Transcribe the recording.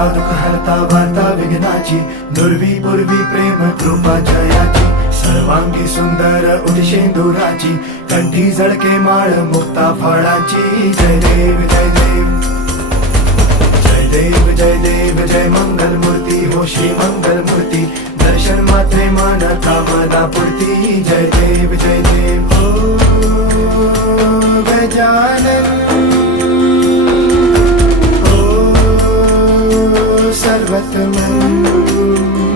हरता दुःख हरता वार्ता विघ्नाची, दुर्वी पूर्वी प्रेम कृपा जयाची, सर्वांगी सुंदर उदिशेंदुराची, कंठी झळके माळ मुक्ता फळाची. जय देव जय देव जय देव जय देव जय मंगल मूर्ती हो श्री मंगल मूर्ती, दर्शन मात्रे मन कामना पूर्ती. जय देव जय देव हो गजानन हो सर्वतमन.